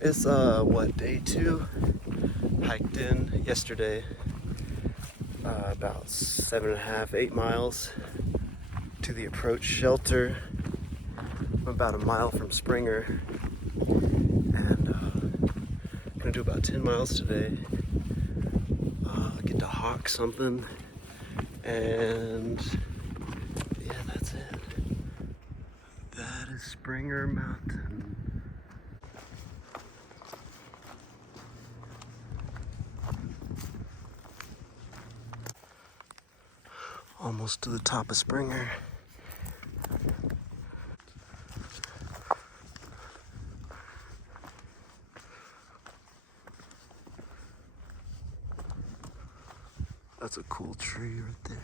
It's day 2. Hiked in yesterday, about 7.5, 8 miles to the approach shelter. I'm about a mile from Springer, and gonna do about 10 miles today. Get to hawk something, and yeah, that's it. That is Springer Mountain. Almost to the top of Springer. That's a cool tree right there.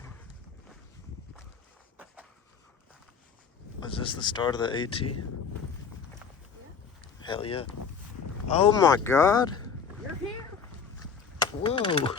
Is this the start of the AT? Yeah. Hell yeah. Oh my God. You're here. Whoa.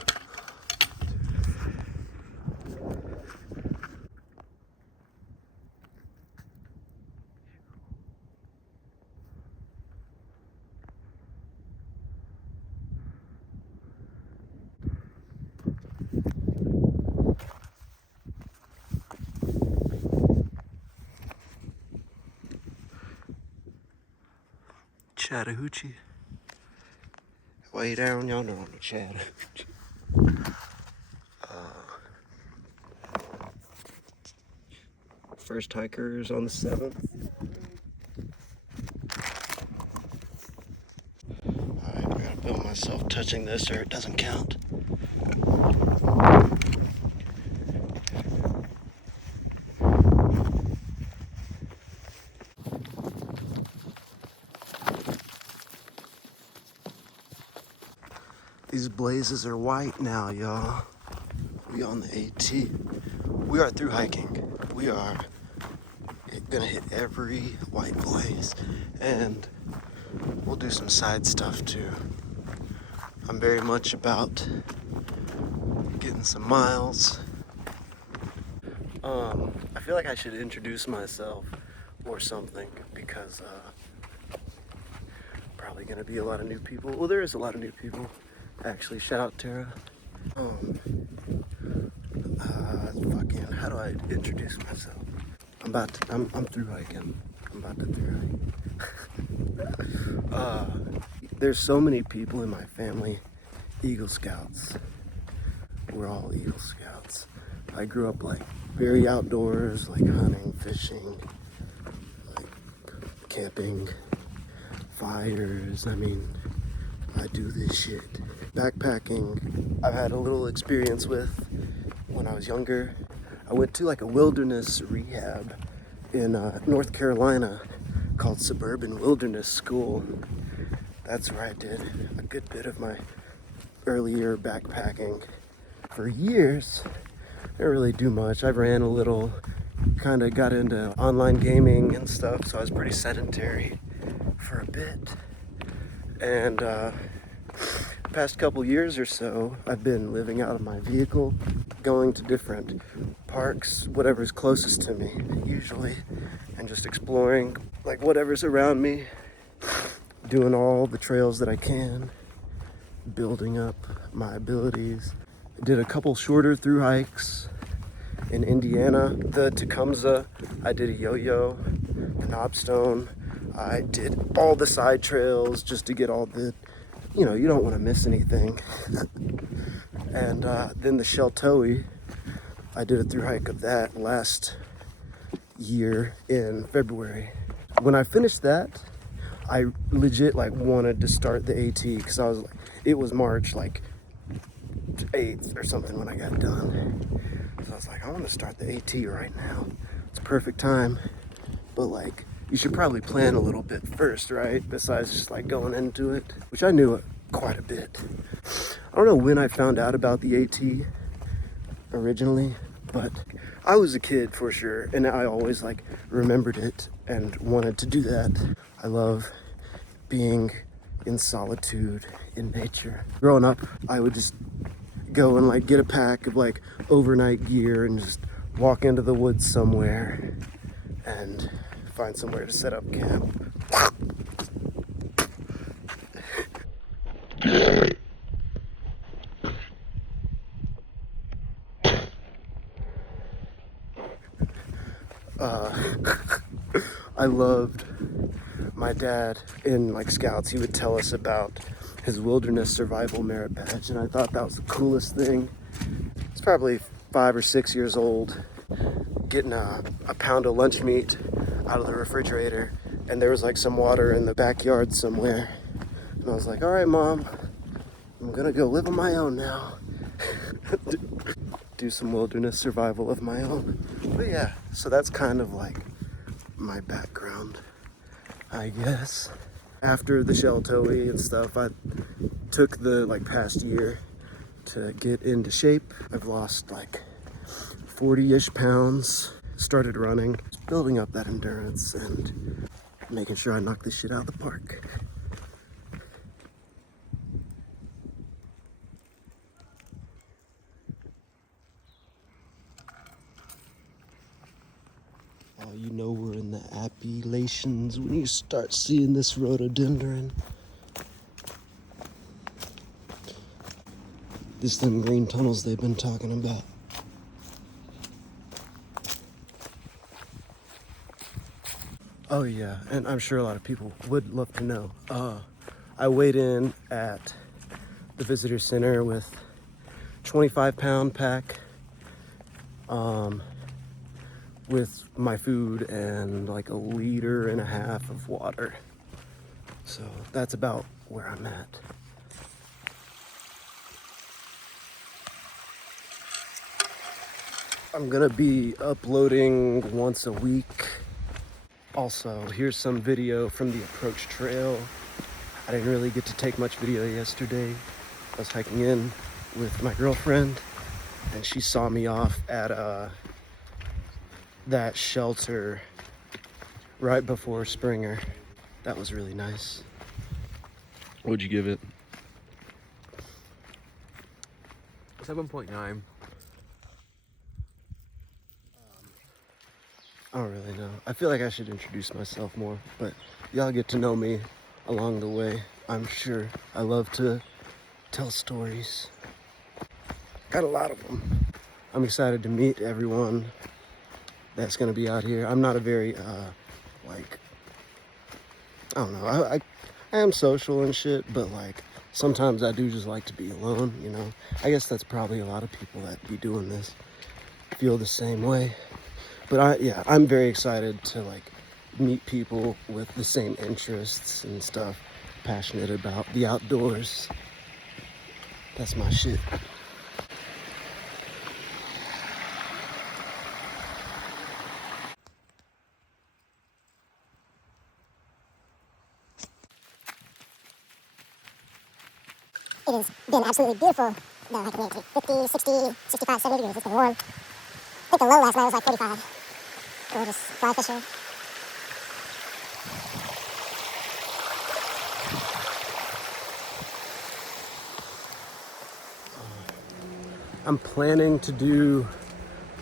Chattahoochee. Way down yonder on the Chattahoochee. First hikers on the 7th. Alright, I gotta film myself touching this or it doesn't count. These blazes are white now, y'all. We on the AT. We are through hiking. We are gonna hit every white blaze, and we'll do some side stuff too. I'm very much about getting some miles. I feel like I should introduce myself or something, because probably gonna be a lot of new people. Well, there is a lot of new people, actually. Shout out Tara. Fucking, how do I introduce myself? I'm through hiking. I'm about to through hike. There's so many people in my family, Eagle Scouts. We're all Eagle Scouts. I grew up like very outdoors, like hunting, fishing, like camping, fires. I mean, I do this shit. Backpacking, I've had a little experience with when I was younger. I went to like a wilderness rehab in North Carolina called Suburban Wilderness School. That's where I did a good bit of my earlier backpacking. For years, I didn't really do much. I ran a little, kind of got into online gaming and stuff, so I was pretty sedentary for a bit. And past couple years or so, I've been living out of my vehicle, going to different parks, whatever's closest to me, usually, and just exploring like whatever's around me, doing all the trails that I can, building up my abilities. I did a couple shorter through hikes in Indiana, the Tecumseh. I did a yo-yo, the Knobstone. I did all the side trails just to get all the, you know, you don't want to miss anything. And then the Sheltowee, I did a through hike of that last year in February. When I finished that, I legit like wanted to start the AT, because I was like, it was March like 8th or something when I got done. So I was like, I want to start the AT right now. It's perfect time. But like, you should probably plan a little bit first, right? Besides just like going into it, which I knew quite a bit. I don't know when I found out about the AT originally, but I was a kid for sure, and I always like remembered it and wanted to do that. I love being in solitude in nature. Growing up, I would just go and like get a pack of like overnight gear and just walk into the woods somewhere and find somewhere to set up camp I loved my dad in like scouts. He would tell us about his wilderness survival merit badge, and I thought that was the coolest thing. It's probably 5 or 6 years old, getting a pound of lunch meat out of the refrigerator, and there was like some water in the backyard somewhere, and I was like, all right, Mom, I'm gonna go live on my own now. Do some wilderness survival of my own. But yeah, so that's kind of like my background, I guess. After the Sheltoe and stuff, I took the like past year to get into shape. I've lost like 40-ish pounds, started running, building up that endurance and making sure I knock this shit out of the park. Oh, you know we're in the Appalachians when you start seeing this rhododendron. This them green tunnels they've been talking about. Oh yeah, and I'm sure a lot of people would love to know. I weighed in at the visitor center with 25-pound pack, with my food and like 1.5 liters of water. So that's about where I'm at. I'm gonna be uploading once a week. Also, here's some video from the approach trail. I didn't really get to take much video yesterday. I was hiking in with my girlfriend, and she saw me off at that shelter right before Springer. That was really nice. What'd you give it? 7.9. I don't really know. I feel like I should introduce myself more, but y'all get to know me along the way, I'm sure. I love to tell stories. Got a lot of them. I'm excited to meet everyone that's gonna be out here. I'm not a very, like, I don't know. I am social and shit, but like, sometimes I do just like to be alone, you know? I guess that's probably a lot of people that be doing this feel the same way. But I'm very excited to like meet people with the same interests and stuff, passionate about the outdoors. That's my shit. It has been absolutely beautiful. No, I can get 50, 60, 65, 70 degrees. It's been warm. I think the low last night was like 45. Gorgeous fly fishing. I'm planning to do,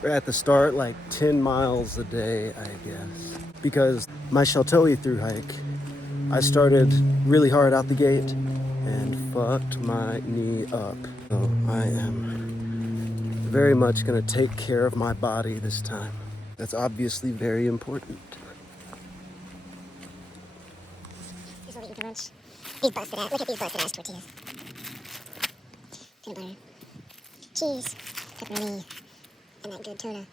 at the start, like 10 miles a day, I guess. Because my Sheltoe through hike, I started really hard out the gate and fucked my knee up. So I am very much gonna take care of my body this time. That's obviously very important. Here's what we eat for lunch. These busted ass. Look at these busted ass tortillas. Peanut butter, cheese, pepperoni, and that good tuna.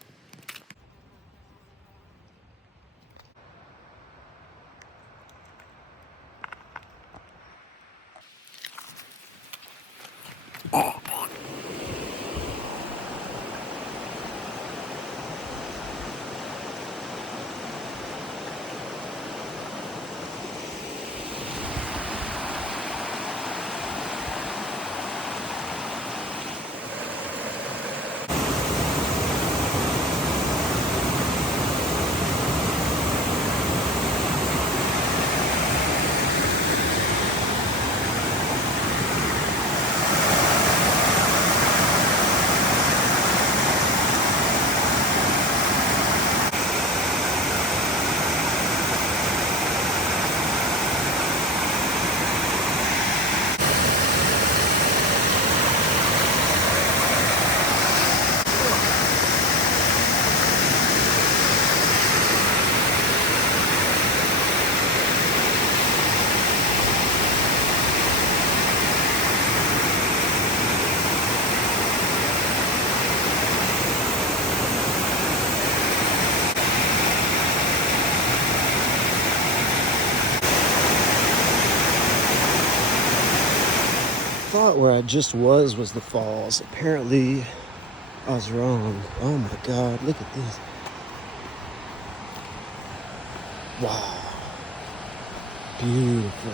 thought where I just was the falls. Apparently, I was wrong. Oh my God, look at this. Wow. Beautiful.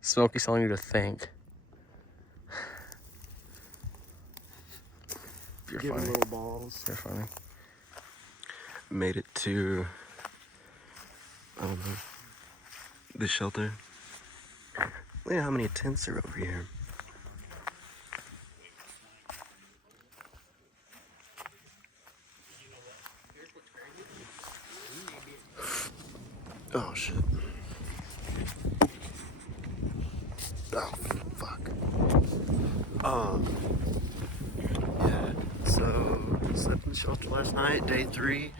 Smokey's telling you to think. You're Give funny. him little balls. You're funny. Made it to the shelter. Look at how many tents are over here. Oh shit. Oh fuck. Yeah. So slept in the shelter last night, day 3.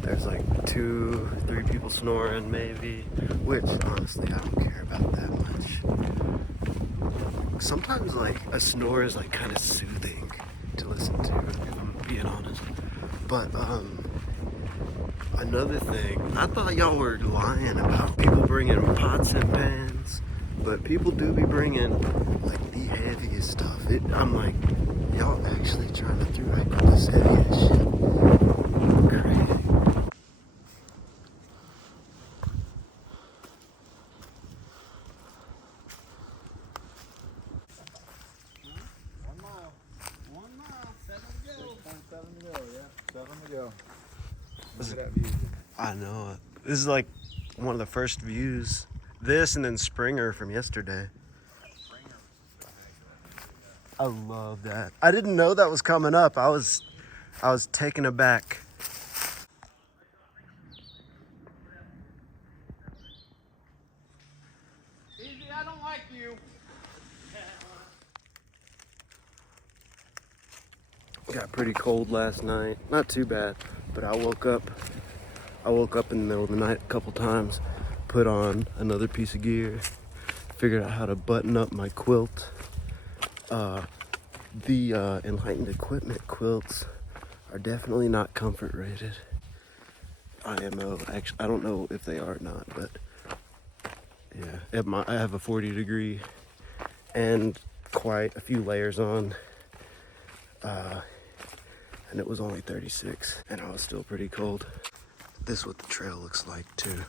There's like 2-3 people snoring maybe, which honestly I don't care about that much. Sometimes like a snore is like kind of soothing to listen to, if I'm being honest. But another thing, I thought y'all were lying about people bringing pots and pans, but people do be bringing like the heaviest stuff. I'm like, y'all actually trying to through-hike with this heaviest shit. Crazy. I know it. This is like one of the first views. This and then Springer from yesterday. I love that. I didn't know that was coming up. I was taken aback. Easy, I don't like you. Got pretty cold last night. Not too bad, but I woke up in the middle of the night a couple times, put on another piece of gear, figured out how to button up my quilt. The Enlightened Equipment quilts are definitely not comfort rated. IMO, actually, I don't know if they are or not, but yeah, I have a 40 degree and quite a few layers on. And it was only 36, and I was still pretty cold. This is what the trail looks like too.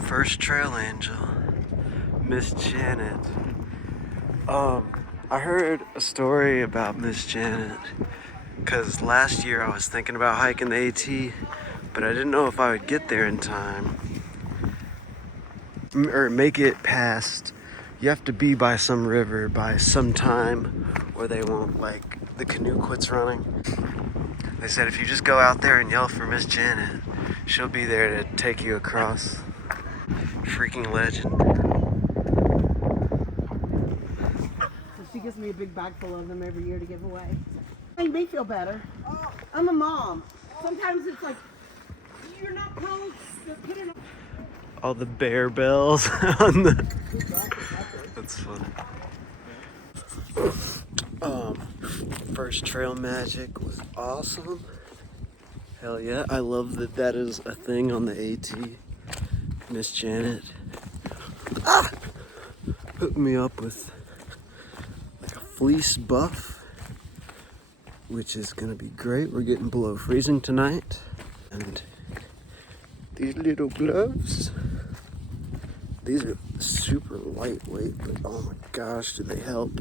First trail angel, Miss Janet. I heard a story about Miss Janet because last year I was thinking about hiking the AT, but I didn't know if I would get there in time or make it past. You have to be by some river by some time or they won't like the canoe quits running. They said if you just go out there and yell for Miss Janet, she'll be there to take you across. Freaking legend. So she gives me a big bag full of them every year to give away. Made me feel better. I'm a mom. Sometimes it's like, you're not close. Put it on. All the bear bells on the... That's funny. First trail magic was awesome. Hell yeah, I love that that is a thing on the AT. Miss Janet hooked me up with like a fleece buff, which is gonna be great. We're getting below freezing tonight. And these little gloves, these are super lightweight, but oh my gosh, do they help.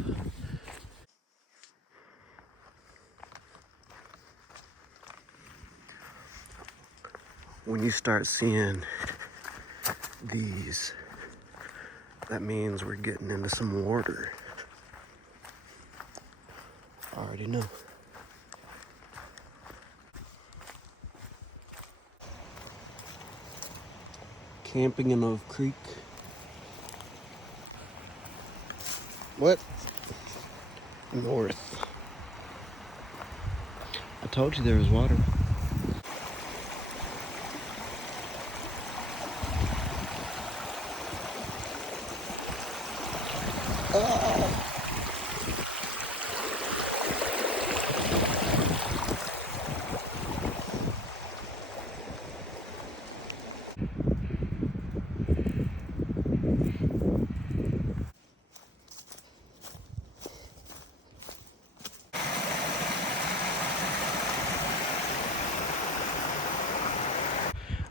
When you start seeing these, that means we're getting into some water. I already know. Camping in Oak Creek. What? North. I told you there was water.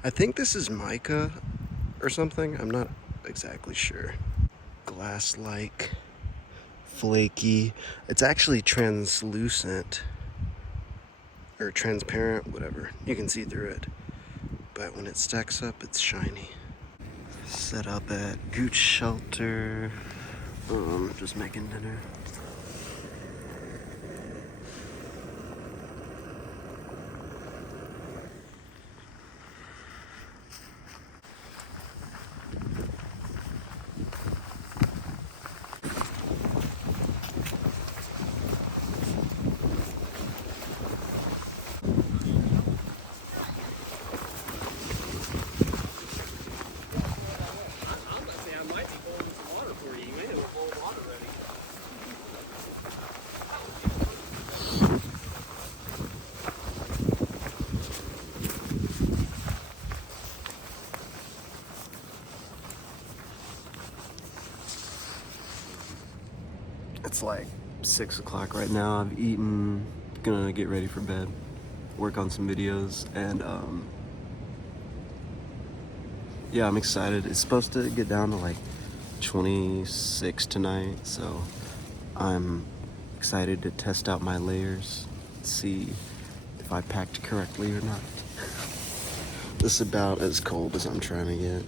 I think this is mica or something. I'm not exactly sure. Glass-like, flaky. It's actually translucent or transparent, whatever. You can see through it. But when it stacks up, it's shiny. Set up at Gooch shelter. Just making dinner. It's like 6 o'clock right now. I've eaten, gonna get ready for bed, work on some videos, and yeah, I'm excited. It's supposed to get down to like 26 tonight, so I'm excited to test out my layers, see if I packed correctly or not. This is about as cold as I'm trying to get.